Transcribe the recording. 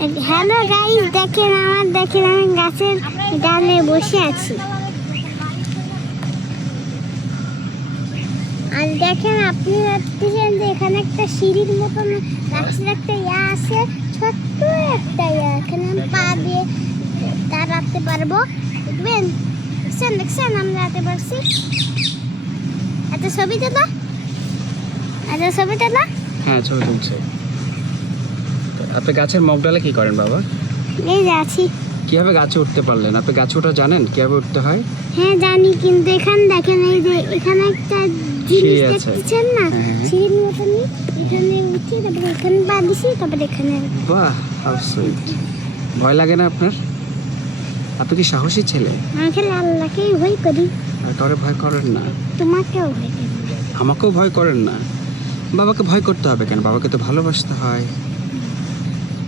Hello guys, দেখেন আমি গাছের ডালে বসে আছি। আর দেখেন আপনি ভাবতেছেন যে এখানে একটা সিঁড়ির মতন গাছের একটা ইয়া আছে, ছোট্ট একটা ইয়া। এখানে আমি পা দিয়ে দাঁড়াতে পারবো। দেখবেন, দেখছেন আমরা দাঁড়াতে পারছি। এত ছবি তোলা হ্যাঁ, ছবি তুলছে। আপনি গাছের মগ ডালে কি করেন বাবা? এই যে আছি। কিভাবে গাছে উঠতে পারলেন? আপনি গাছে ওঠা জানেন কিভাবে উঠতে হয়? হ্যাঁ জানি, কিন্তু এখানে দেখেন, এই যে এখানে একটা জিনিস দেখতেছেন না, সিঁড়ির মতনই। এখানে উঠি, তারপরে এখানে পা দিছি, তারপরে এখানে। বাহ, হাউ সুইট। ভয় লাগে না আপনার? আপনি কি সাহসী ছেলে? আমি খালি আল্লাহকেই ভয় করি। আর কাউরে ভয় করেন না? তোমাকেও ভয় করি। আমাকেও ভয় করেন না? বাবাকে ভয় করতে হবে কেন? বাবাকে তো ভালোবাসতে হয়।